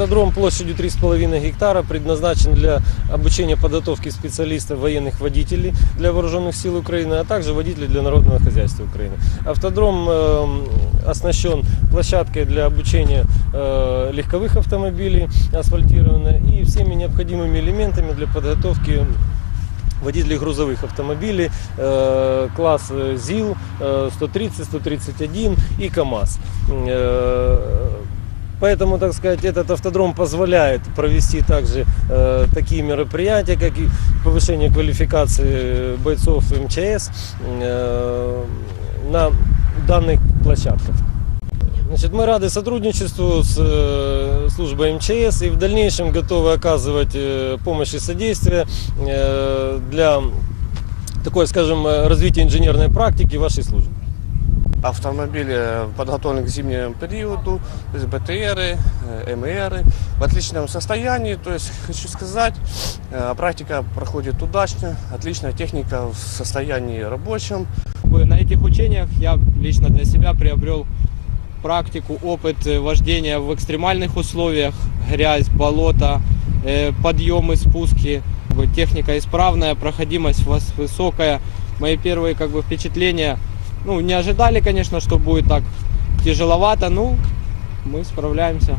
Автодром площадью 3,5 гектара предназначен для обучения подготовки специалистов военных водителей для вооруженных сил Украины, а также водителей для народного хозяйства Украины. Автодром э, оснащен площадкой для обучения э, легковых автомобилей асфальтированной и всеми необходимыми элементами для подготовки водителей грузовых автомобилей э, класс э, ЗИЛ э, 130, 131 и КАМАЗ. Поэтому, так сказать, этот автодром позволяет провести также э, такие мероприятия, как и повышение квалификации бойцов МЧС э, на данных площадках. Значит, мы рады сотрудничеству с э, службой МЧС и в дальнейшем готовы оказывать э, помощь и содействие э, для такой, скажем, э, развития инженерной практики вашей службы. Автомобили подготовлены к зимнему периоду, то есть БТРы, МРы в отличном состоянии. То есть хочу сказать, практика проходит удачно, отличная техника в состоянии рабочем. на этих учениях я лично для себя приобрел практику, опыт э, вождения в экстремальных условиях, грязь, болото, э, подъемы, спуски. Техника исправная, проходимость выс- высокая. Мои первые как бы впечатления, ну, не ожидали, конечно, что будет так тяжеловато, ну, мы справляемся.